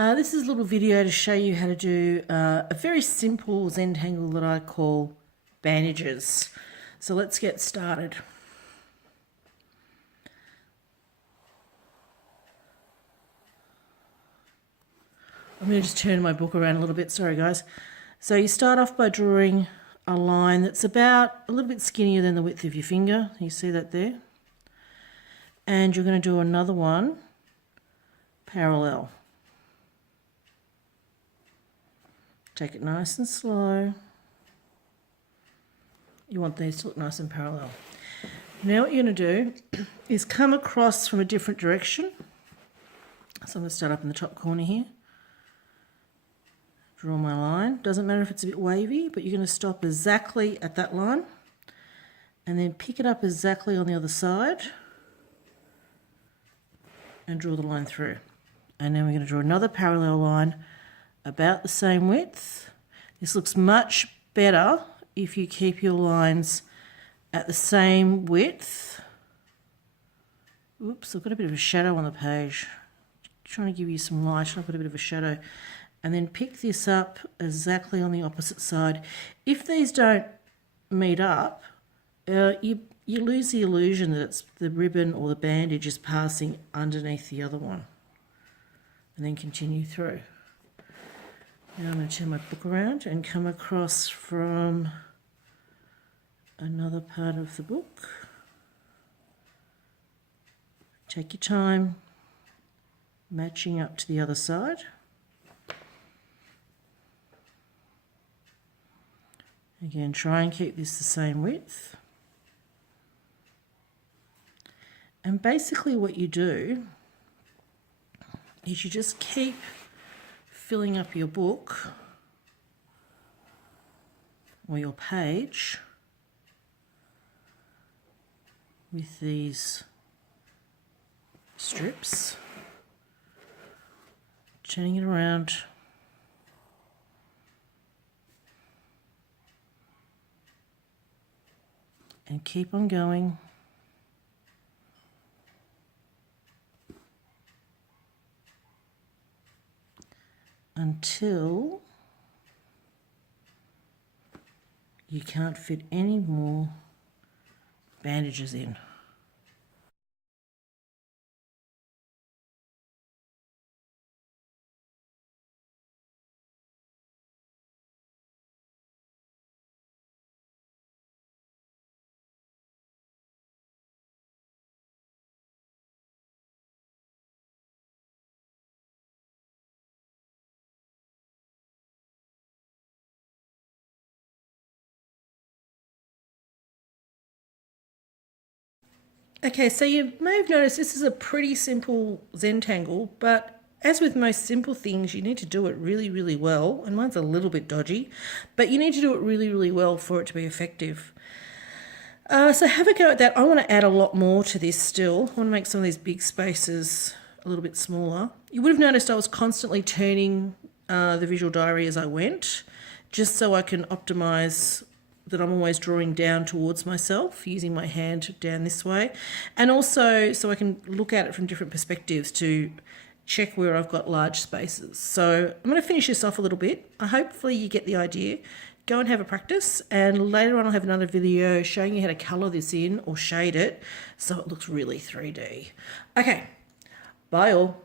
This is a little video to show you how to do a very simple zentangle that I call bandages. So let's get started. I'm going to just turn my book around a little bit, sorry guys. So you start off by drawing a line that's about a little bit skinnier than the width of your finger. You see that there? And you're going to do another one parallel. Take it nice and slow. You want these to look nice and parallel. Now what you're going to do is come across from a different direction. So I'm going to start up in the top corner here. Draw my line. Doesn't matter if it's a bit wavy, but you're going to stop exactly at that line and then pick it up exactly on the other side and draw the line through. And then we're going to draw another parallel line about the same width. This looks much better if you keep your lines at the same width. Oops, I've got a bit of a shadow on the page. Trying to give you some light, I've got a bit of a shadow. And then pick this up exactly on the opposite side. If these don't meet up, you lose the illusion that it's the ribbon or the bandage is passing underneath the other one. And then continue through. Now I'm going to turn my book around and come across from another part of the book. Take your time, matching up to the other side. Again, try and keep this the same width. And basically what you do is you just keep filling up your book or your page with these strips, turning it around. And keep on going until you can't fit any more bandages in. Okay, so you may have noticed this is a pretty simple zentangle, but as with most simple things, you need to do it really, really well. And mine's a little bit dodgy, but you need to do it really, really well for it to be effective. So have a go at that. I want to add a lot more to this still. I want to make some of these big spaces a little bit smaller. You would have noticed I was constantly turning the visual diary as I went, just so I can optimize that I'm always drawing down towards myself, using my hand down this way, and also so I can look at it from different perspectives to check where I've got large spaces. So I'm going to finish this off a little bit. Hopefully you get the idea. Go and have a practice, and later on I'll have another video showing you how to colour this in or shade it so it looks really 3D. Okay, bye all.